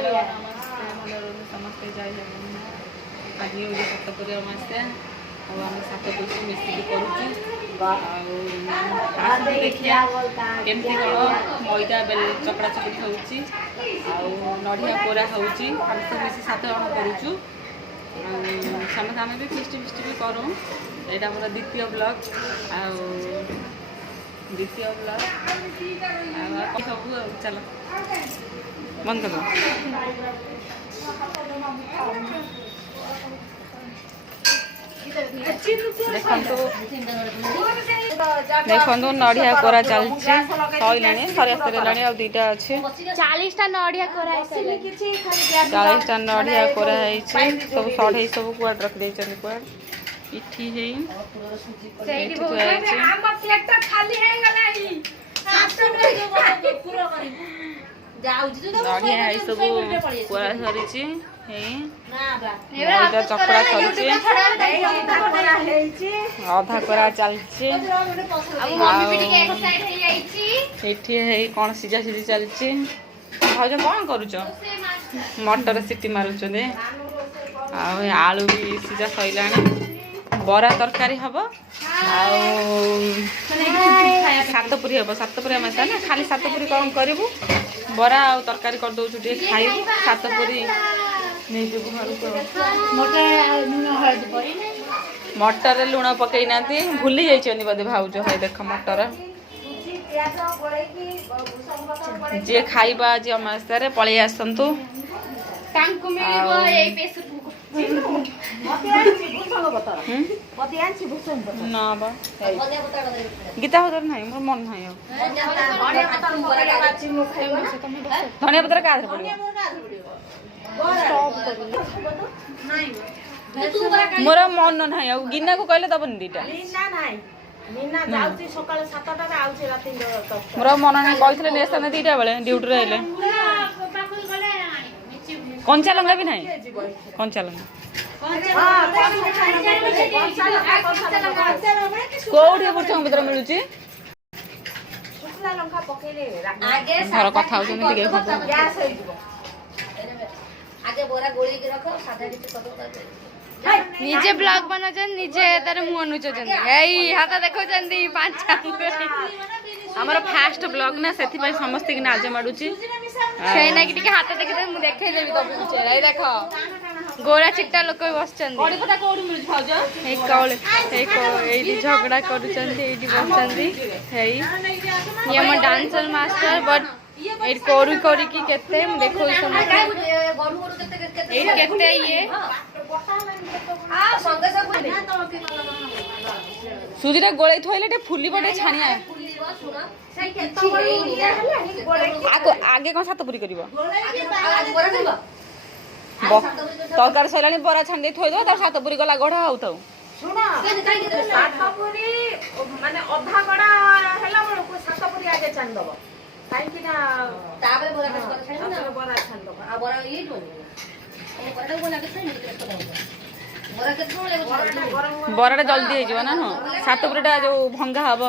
Hello नमस्ते भल समस्ते जय जगन्नाथ। आज हूँ सतपुरी अमावास्या और आम सात पुरुष मिसिकी करुँ देखिए केमती कौन मैदा बेल चकड़ा चकड़ी हो नड़िया कोरा हो मिसी 7 जन करुचु समस्त आम भी फिस्ट फिस्ट भी करूँ। यहाँ मोर द्वितीय ब्लॉग सब चल बंद कर देखो नड़िया कोरा चलती सैला सर सर आ 2टा अच्छे 40टा नड़िया कोरा 40टा नड़िया कोरा सब सढ़े सब कुआड रखी कुआड इठी नड़िया सब कोरा सरी चकड़ा सरी अधा कोरा चलती कौन सीझा सीझी चलती भाज कौन करुच मटर सीटी मारुच आलू भी सीझा सैला बरा तरकारी हम सातपुरी हम सातपुरी आम ना खाली सातपुरी कौन करूँ बरा आ तरकारी कर दौचु खाइबू सातपुरी नहीं जीवु मटर लुण पकई ना भूली जाइए बोधे भाज है देख मटर जी खाइबा आज अमावास्या पलि आसतु ना बा गीता होतर नहीं मोर मन नहीं धनिया पत्र का मोर मन नहीं गिना को कहले दबन 2टा मोर मन नहीं कहते नेस्तान 2टा बेले ड्यूटी रहिले कंचा लंगा भी नहीं कंचा लंगा कौटे पुरुषों भर मिलूँ घर कथा निजे ब्लॉग बनाउछन् निजे तार मुह नुचुछन् एई हाथ देखौछन् 5 हमर फास्ट ब्लॉग ना सेथि पय समस्त कि नाज माडुची सेई ना कि टिके हाथ देखि मु देखै देबी तो पिछे रे देखो गोरा चिट्टा लोक बसछन् बड़ी पता कोडी मिलु भाउज ए कौल एई झगड़ा करूछन् एई बसछन् हेई ये हम डांसर मास्टर बट एई कोरी कोरी की केते मु देखौ सम एई केते ये आ संगे सब सुजीरा गोळे थोइले फुली बटे छानिया आगे कौन सातपुरी कर तरकारी सैला बरा छाणी थोद तर सातपुरी गला गढ़ा हो बराटा जल्दी हो ना नो सातपुरीटा जो भंगा हम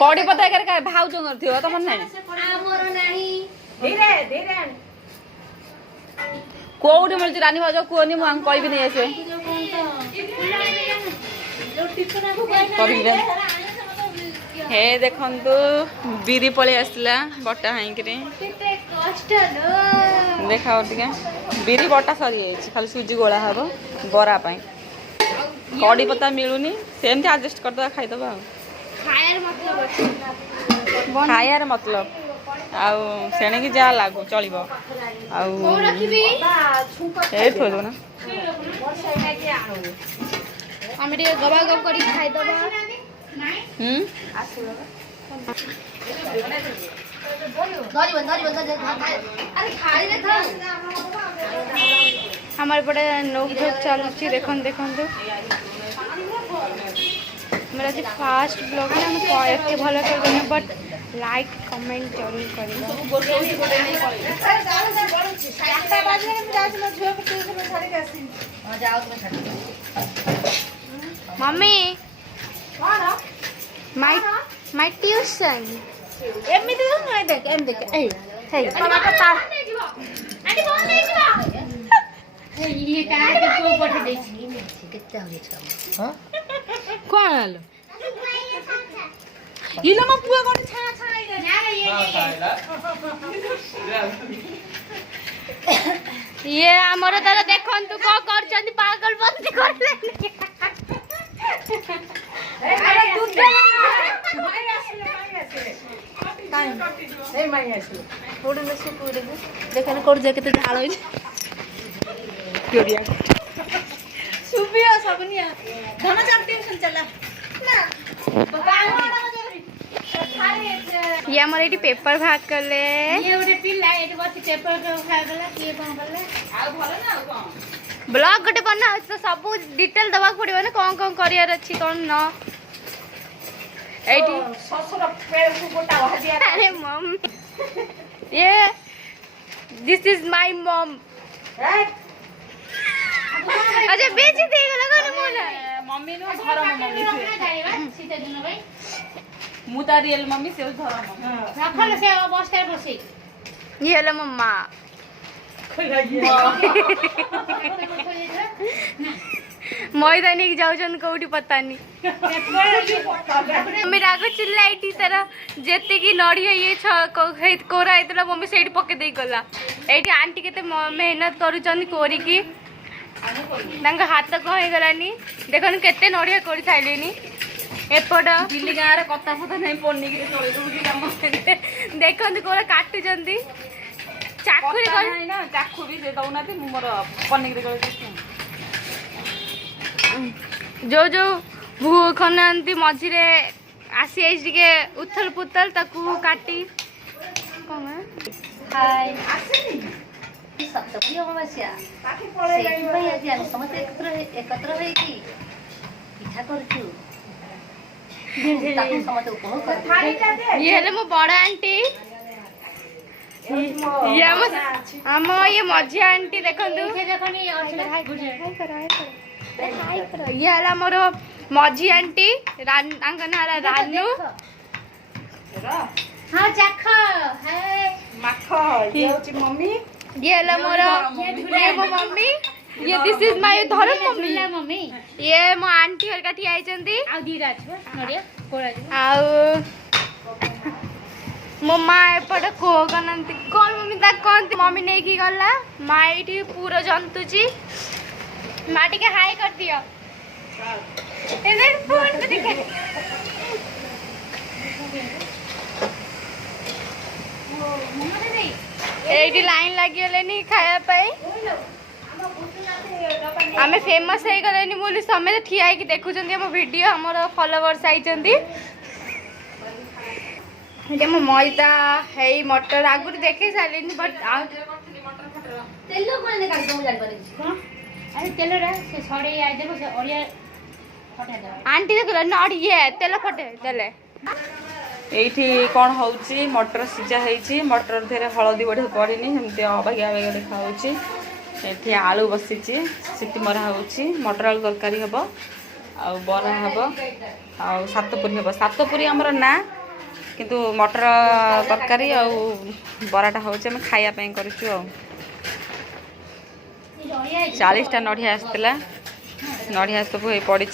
कड़ी पता भाउज तुम ना कौटी मिलूँ रानी भाज कहनी मुझे कह नहीं आसे हे देखु बिरी पलि आसला बटा हाइक देखा टे बिरी बटा सरी जाइए खाली सुजी गोला हम बरा कड़ी पत्ता मिलूनी सेमती आडजस्ट करदे खाईदे खायार मतलब आने जहाँ लागू चलो थोद ना गबा गब कर हमारे पटे नोक झोक चलुची देखन मेरा जो फास्ट ब्लॉग है ना एत भल कर बट लाइक कमेंट जरूर मम्मी My tuition. ଏମିତି ତ ନୁହେଁ ଦେଖ ଏମିତି ଦେଖ ଏଇ ହେଇ ବାବା ତା ଆଣ୍ଟି ବୋଲ ନେଇ ଯିବା ଇଏ କାଟେ ପୁଅ ପଠେଇ ଦେଇଛି କେତେ ହଉଛି କାମ ହଁ କଣ ହେଲା ଇଲୋ ମୋ ପୁଅ କୋଠି ଛାଣା ଛାଣା ये आमर तार देखंतु को करचंदी पागल बंदी करले अरे तू दे माई आसले पूरे में से पूरे देखन कोड जे केते झाल होई क्योरिया सुबिया सबनिया धन चापटी सुन चला ना बाबा ये हमर एटी पेपर भाग करले ये ओटे पिल्ला एटी बस पेपर खा गला के कोन करले आ भलो ना कोन ब्लॉग गोटे बना तो सब डिटेल दवा पड़िबो ना कोन करियर अछि कोन न एटी ससुर पेड़ को गोटा वहा दिया अरे मम ये दिस इज माय मम अच्छा बेच दे गला कोन मोला मम्मी नो घर मम्मी सीता दिन भाई मु ता रियल मम्मी से घर मम्मी रखल से अवस्था बसे ये हला मम्मा मैदानी जाऊन कौटी पता नहीं मम्मी राग चिल्लाई तर जेति की नड़िया ये कोरा होता मम्मी से पके दे गला ये आंटी के मेहनत करुँच कोरिकी हाथ कौन हो गलानी देखन केते नड़िया कर सारे एपट दिल्ली गाँव रे कथा फथा नहीं पन्नी के चले दूगी काम देखन कोरा काटुचंदी चाकू रे ना चाकू भी से दउना थी मोर पन्नी के गले जो जो भू खनांती मझिरे आसी आई टिके उथल पुथल ताकू काटी कोन हाय आसेनी सप्तमी अमावस्या काठी पळे गई भाई आज हम समस्त एकत्र होई की पिठा करछु ताकू समस्त उपभोग कर ये हेले मो बड़ा आंटी ये हम ये मझी आंटी देखंतु देखनी हाय करो ये हला मोर मझी आंटी आंका ना हला रानू हां जाख हे माख ये होची मम्मी ये हला मोर ये मो मम्मी ये this is my Dharam mummy mummy ये मो आंटी हरका ठिया आइचंती आ दीरा छ नडिया कोळा आउ मो माँ एपट को गनंती कौन मम्मी ता कौन मम्मी नहीं की गला माँ एठी पूरा जंतुची माँ टिके हाय कर दियो इधर फोन पे देखे एठी लाइन लागी गलेनी खाया पाई आमे फेमस हे गलेनी बोली समय ठिया कि देखुचंदी हम वीडियो हमर फॉलोअर्स आइचंदी ये मो मैदा है मटर आगुरी देखे सारे बट तेल कोने काट दो जान पारे अरे तेल रे से सड़े आइ देबो से ओरिया फटा दे आंटी देख नड़िए तेल फटे देले एठी कौन होउची मटर सिजा हेची मटर धेरे हळदी बढे पड़िनी हमते अबागिया अबागिया देखा होउची एठी आलू बसिची सिटी मरा होउची मटर आलू तरकारी हबो आ बरा हबो आ सातपुरी हबो सातपुरी हमर ना किंतु मटर तरकारी आ बराटा होउची हम खाया पई करछु आ 40 टा नढ़िया आसला नढ़िया सब हे पड़ी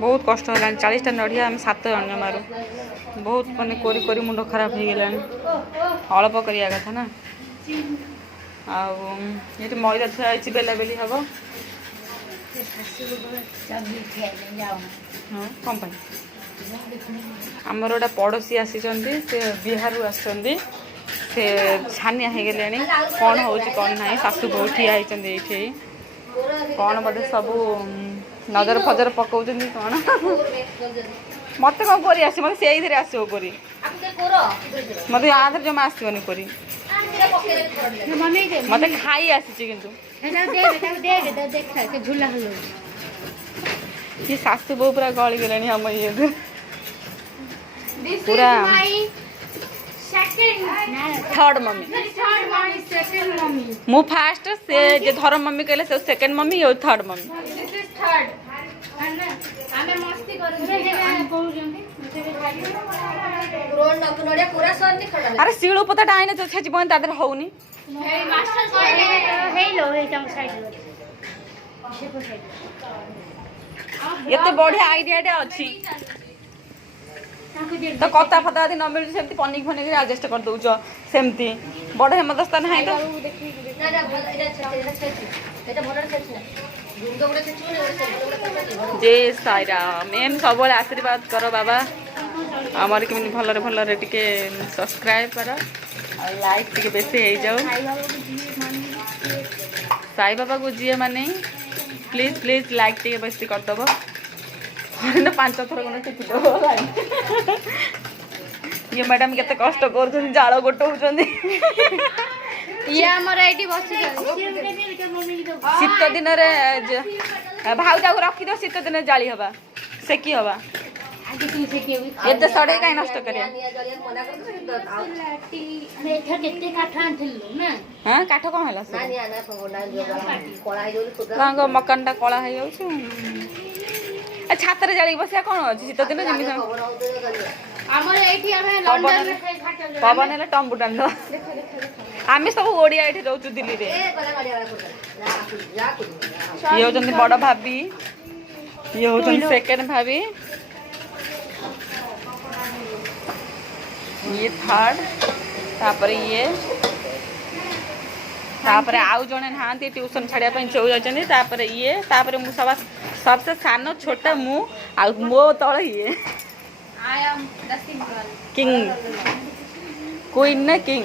बहुत कष्ट है 40 टा नढ़िया हम 7 जन मारू बहुत माने कोरी कोरी मुंड खराब हो गला अल्प करिया कथा ना आउ ये मैदा थुआ बेला बेली हम हाँ कंपनी आमर गोटे पड़ोसी आसी से बिहार आसुँच से छानिया हो गले कौन हो कौन ना शाशु बहुत ठिया ये कौन बोधे सब नजर फजर पकाउछ कौन मत कौन कर मत से आसो करी मत आधर जमा आसोनी करी मत खाई आसी ये शाशु बहु पूरा गली गले हम ये पूरा थर्ड मम्मी मु फास्ट से जे धर्म मम्मी कहले से second mummy yo third mummy this is third हमें मस्ती करू ନଡ଼ିଆ ପୁରା ସନ୍ତି ଖଟା ଆରେ ଶିଳୁ ପତାଟା ଆଇନେ ତ ଛେଚି ପଏଁ ତା ଦେହରେ ହଉନି ଏତେ ବଢିଆ ଆଇଡିଆଟେ ଅଛି ତ କତା ଫତା ଯଦି ନ ମିଳୁଛି ସେମିତି ପନିକି ଫନିକି ଆଡଜଷ୍ଟ କରିଦଉଛ ସେମିତି ବଡ ହେମଦସ୍ତା ନାହିଁ ତ ଜୟ ସାଇରାମ ଏମିତି ସବୁବେଳେ ଆଶୀର୍ବାଦ କର ବାବା ଆମର କେମିତି ଭଲରେ ଭଲରେ ଟିକେ ସବସ୍କ୍ରାଇବ କର ଆଉ ଲାଇକ୍ ଟିକେ ବେଶୀ ହେଇଯାଉ ସାଇ ବାବାକୁ ଯିଏ ମାନେ ପ୍ଲିଜ୍ ପ୍ଲିଜ୍ ଲାଇକ୍ ଟିକେ ବେଶୀ କରିଦେବ 5 ଥର ଖଣ୍ଡେ ଟିପିଦେବ ଇଏ ମ୍ୟାଡାମ କେତେ କଷ୍ଟ କରୁଛନ୍ତି ଜାଳ ଗୋଟଉଛନ୍ତି ଇଏ ଆମର ଏଇଠି ବସିଛନ୍ତି ଶୀତ ଦିନରେ ଭାଉଜାକୁ ରଖିଦିଅ ଶୀତ ଦିନରେ ଜାଳି ହବା ସେକି ହବା ଏତେ ସଢେଇ କାହିଁ ନଷ୍ଟ କରିବା ହଁ କାଠ କଣ ହେଲା ତାଙ୍କ ମକାନଟା କଳା ହେଇଯାଉଛି ଛାତରେ ଜାଳିକି ବସିବା କଣ ଅଛି ଶୀତ ଦିନ ଯେମିତି ପବନ ହେଲେ ଟମ୍ବୁ ଟାଣି ଆମେ ସବୁ ଓଡିଆ ଏଠି ରହୁଛୁ ଦିଲ୍ଲୀରେ ଇଏ ହଉଛନ୍ତି ବଡ ଭାବି ଇଏ ହଉଛନ୍ତି ସେକେଣ୍ଡ ଭାବି ଇଏ ଥାର୍ଡ ତାପରେ ଇଏ ତାପରେ ଆଉ ଜଣେ ନାହାନ୍ତି ଟ୍ୟୁସନ ଛାଡିବା ପାଇଁ ଚଉ ଯାଉଛନ୍ତି ତାପରେ ଇଏ ତାପରେ ମୁଁ सबसे सानो छोटा मु आ मो तल ये किंग क्वीन ना किंग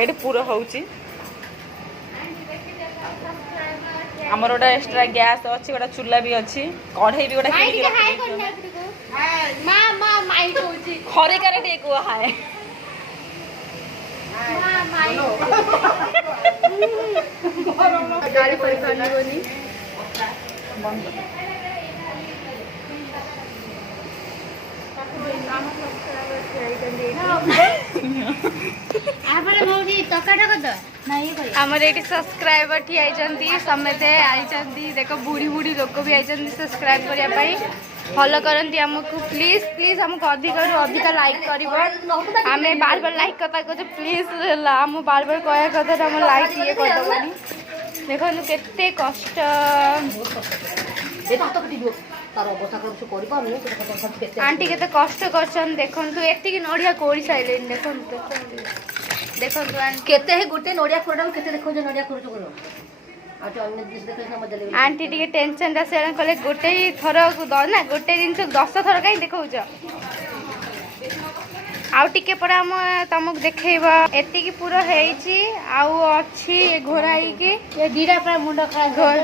एटी पूरा होउची हमर ओटा एक्स्ट्रा गैस अछि ओटा चूल्हा भी अछि कढ़ई भी ओटा किनी के मा मा माइट होउची खरे करे दे को हाय मा माइट गाड़ी पर खानी बनी बंद आमर ये सब्सक्राइबर ठी आई समते आई देख बुढ़ी बुढ़ी लोक भी आई सब्सक्राइब करने फॉलो करती आमको प्लीज प्लीज हमको अधिक अधिक लाइक कर आम बार बार लाइक कथा कह प्लीज आम बार बार कह कथा आम लाइक ये करदेवनी देखो केते कष्ट आंटी केते कष्ट करछन देखंतु एतिकी नडिया कोड़ी साइलेन देखंतु देखंतु केते हे गुटे नडिया कोड़ल केते देखो जे नडिया कोड़ करो आ जो अन्य दिस देखै ना मजा ले आंटी टिके टेंशन दा सेण कले गोटे थर द ना गोटे दिन 10 थर काई देखौछ आउ टिके पर हम तुमको देखैबा एतिकी पूरा हेची आउ अछि घोराई के ये दीडा पर मुंडा खा घर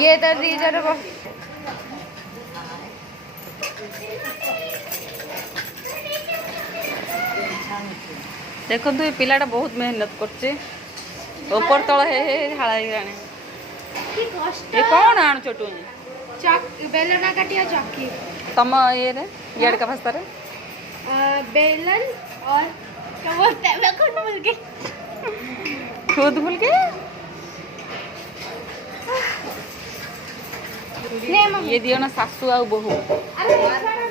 ये त दीजर देखो ये पिलाटा बहुत मेहनत करछे ऊपर तळ हे हाळा गराने ये कौन आण छोटू चक बेलना काटिया चक्की तम ये रे याड का भाषा रे बेलन और क्या बोलते हैं मैं खुद भूल गई ये दियो ना सासू आ बहु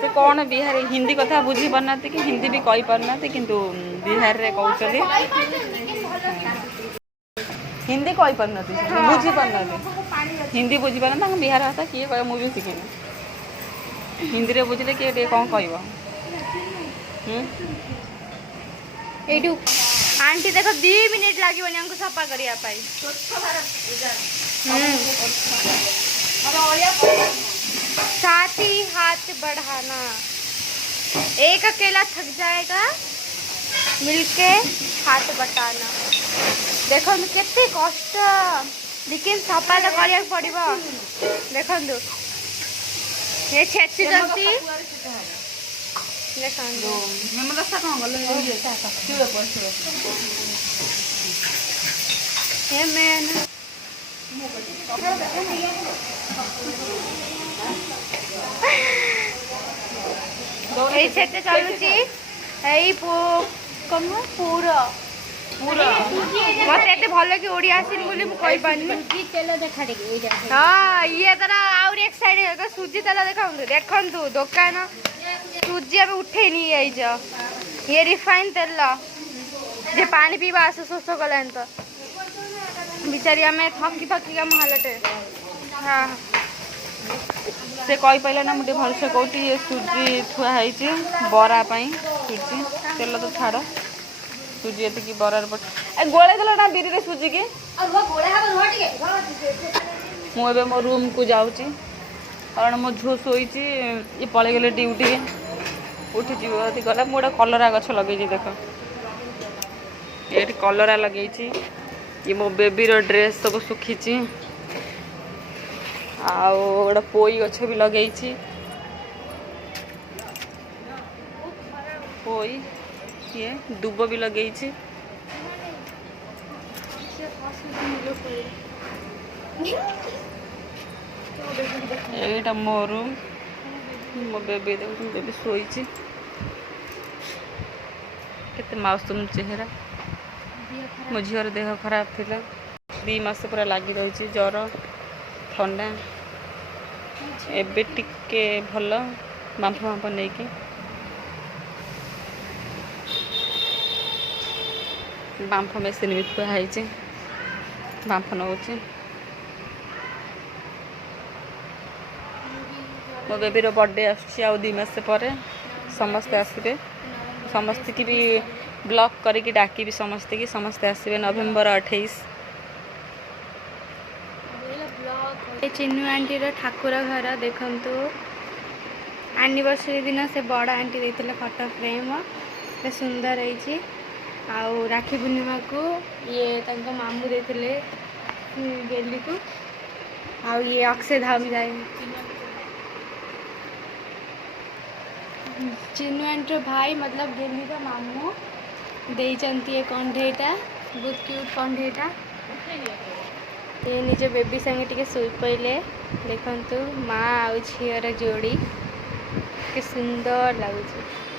से कौन बिहार हिंदी कथा बुझी पारना कि हिंदी भी कही पारना किंतु बिहार रे कहउछली हिंदी कही पारना बुझी पारना हिंदी बुझी पारना बिहार भाषा किए कह मुझे शिखेनी हिंदी रे बुझले किए कौन कहब एडू आंटी देखो 2 मिनिट लागी बनी हमको सफा करिया पाई साथ ही हाथ बढ़ाना एक अकेला थक जाएगा मिलके हाथ बटाना देखो केते कष्ट लेकिन सफा तो करिया पड़िबो देखो ये छेची जंती देखो हेमदस्ता कौन गले ये मैन এই সেটে চলুছি এই কম পুরো পুরো মতে এতে ভালো কি ওড়িয়া আসিনি বলি মু কই পানি সুজি তেল দেখা দেখি এইটা হ্যাঁ ইয়ে তারা আউরি এক সাইডে সুজি তেল দেখাউন্তু দেখন্তু দোকান सूजी अब उठे नहीं ये रिफाइन तेल जे पानी पीवा आस शोष गलान तो बिचारी आम थकी थकी का महलटे हाँ से कही पाइला ना मुझे भलसे कौटी ये सूजी थुआई बरा सूजी तेल तो छाड़ सूजी ये बरार पट गोले देल ना बिरी रे सूजी की मुझे मो रूम को जाऊँगी कारण मो झुओ शोई ये पलि गले ड्यूटी उठी जी गला मुझे कलरा गछ लगे देख ये कलरा लगे ये मो बेबी रो ड्रेस सब सुखी गोटे पोई गछ भी लगे पोई ये दुब भी लगे एटा मो रूम मो बेबी देख बेबी शोई केते मासूम चेहरा मो झीर देह खराब थिला 2 मास पूरा लगी रही ज्वर ठंडा एबे टिके भल बांफ बांफ नहीं कि बांफ मेसीन भी थुआई बांफ नौ मो बेबी बर्थडे आसुची 2 मास पर समस्ते आसबे समस्त की भी ब्लॉक करके डाकी भी समस्ते आसबे नवेम्बर 28 चिन्नू आंटी ठाकुर घर देखु एनिवर्सरी दिन से बड़ आंटी देते फोटो फ्रेम सुंदर है आउ राखी पूर्णिमा को ये मामू देते गेली को आउ ये अक्षय धाम जाए चिन्नू आंटी भाई मतलब गेली का मामू देइचंती ये कंढेटा बहुत क्यूट कंढेटा ये निज बेबी संगे टिके सोई पइले देखंतु माँ आउ झीर जोड़ी के सुंदर लगुच।